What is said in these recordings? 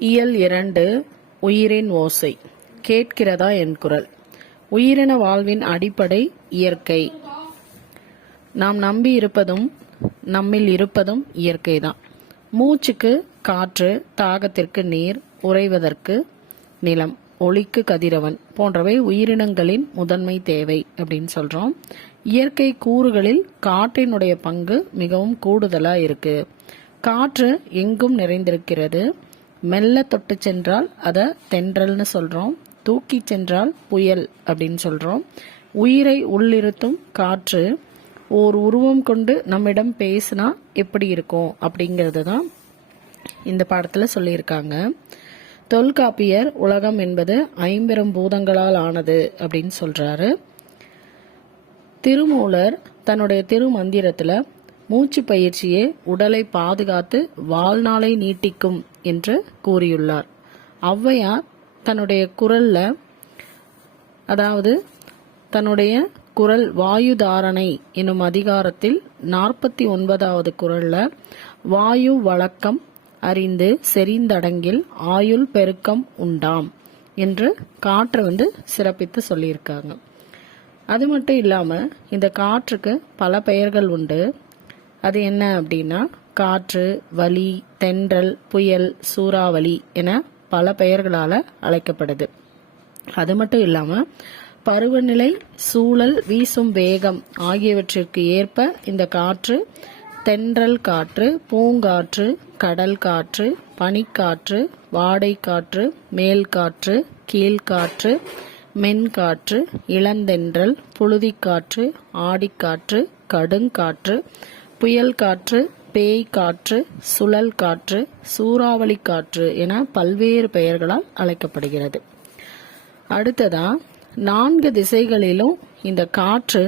இயல் 2 உயிரின் ஓசை. கேட்கிறதா என் குரல். உயிரின வாழ்வின் அடிப்படை இயற்கை. நாம் நம்பி இருப்பதும் நம்மில் இருப்பதும் இயற்கைதான். மூச்சுக்கு காற்று, தாகத்திற்கு நீர், உறைவதற்கு நிலம், ஒளிக்கு கதிரவன் போன்றவை உயிரினங்களின் முதன்மை தேவை அப்படின்னு சொல்றோம். இயற்கை கூறுகளில் காற்றினுடைய பங்கு மிகவும் கூடுதலா இருக்கு. காற்று எங்கும் நிறைந்திருக்கிறது. மெல்ல தொட்டு சென்றால் அதை தென்றல்னு சொல்றோம். தூக்கி சென்றால் புயல் அப்படின்னு சொல்றோம். உயிரை உள்ளிருத்தும் காற்று ஓர் உருவம் கொண்டு நம்மிடம் பேசினா எப்படி இருக்கும் அப்படிங்கிறது தான் இந்த பாடத்துல சொல்லியிருக்காங்க. தொல்காப்பியர் உலகம் என்பது 50 பூதங்களால் ஆனது அப்படின்னு சொல்றாரு. திருமூலர் தன்னுடைய திருமந்திரத்துல மூச்சு பயிற்சியே உடலை பாதுகாத்து வாழ்நாளை நீட்டிக்கும் என்று கூறியுள்ளார். ஔவையார் தன்னுடைய குரல்ல, அதாவது தன்னுடைய குரல் வாயு தாரணை எனும் அதிகாரத்தில் 49வது குரல்ல வாயு வழக்கம் அறிந்து செறிந்தடங்கில் ஆயுள் பெருக்கம் உண்டாம் என்று காற்றை சிறப்பித்து சொல்லியிருக்காங்க. அது மட்டும் இல்லாம இந்த காற்றுக்கு பல பெயர்கள் உண்டு. அது என்ன அப்படின்னா காற்று, வலி, தென்றல், புயல், சூறாவளி என பல பெயர்களால அழைக்கப்படுது. அது மட்டும் இல்லாம பருவநிலை, சூழல், வீசும் வேகம் ஆகியவற்றிற்கு ஏற்ப இந்த காற்று தென்றல் காற்று, பூங்காற்று, கடல் காற்று, பனிக்காற்று, வாடை காற்று, மேல் காற்று, கீழ்காற்று, மென்காற்று, இளந்தென்றல், புழுதிக்காற்று, ஆடிக்காற்று, கடுங்காற்று, புயல் காற்று, பேய் காற்று, சுழல் காற்று, சூறாவளி காற்று என பல்வேறு பெயர்களால் அழைக்கப்படுகிறது. அடுத்ததா 4 திசைகளிலும் இந்த காற்று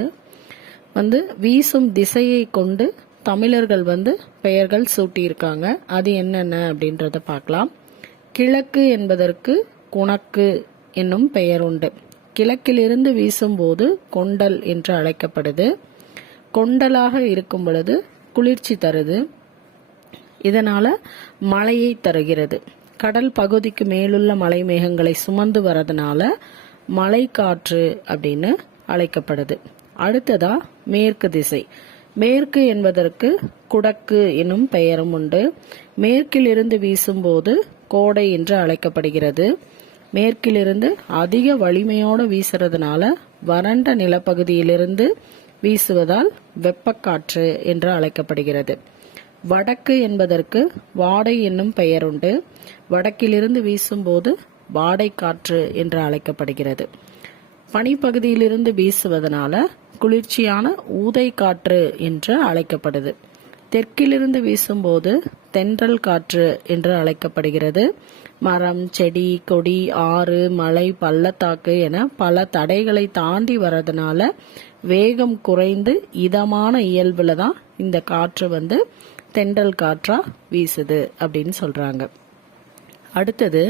வீசும் திசையை கொண்டு தமிழர்கள் பெயர்கள் சூட்டியிருக்காங்க. அது என்னென்ன அப்படின்றத பார்க்கலாம். கிழக்கு என்பதற்கு குணக்கு என்னும் பெயர் உண்டு. கிழக்கிலிருந்து வீசும்போது கொண்டல் என்று அழைக்கப்படுது. கொண்டலாக இருக்கும் பொழுது குளிர்ச்சி தருது. இதனால மழையை தருகிறது. கடல் பகுதிக்கு மேலுள்ள மலை மேகங்களை சுமந்து வரதுனால மலை காற்று அப்படின்னு அழைக்கப்படுது. அடுத்ததா மேற்கு திசை. மேற்கு என்பதற்கு குடக்கு என்னும் பெயரும் உண்டு. மேற்கிலிருந்து வீசும்போது கோடை என்று அழைக்கப்படுகிறது. மேற்கிலிருந்து அதிக வலிமையோடு வீசுறதுனால வறண்ட நிலப்பகுதியிலிருந்து வீசுவதால் வெப்பக்காற்று என்று அழைக்கப்படுகிறது. வடக்கு என்பதற்கு வாடை என்னும் பெயர் உண்டு. வடக்கிலிருந்து வீசும்போது வாடை காற்று என்று அழைக்கப்படுகிறது. பனிப்பகுதியிலிருந்து வீசுவதனால குளிர்ச்சியான ஊதை காற்று என்று அழைக்கப்படுது. தெற்கிலிருந்து வீசும்போது தென்றல் காற்று என்று அழைக்கப்படுகிறது. மரம், செடி, கொடி, ஆறு, மலை, பள்ளத்தாக்கு என பல தடைகளை தாண்டி வரதுனால வேகம் குறைந்து இதமான இயல்புல தான் இந்த காற்று தென்றல் காற்றா வீசுது அப்படின்னு சொல்றாங்க. அடுத்தது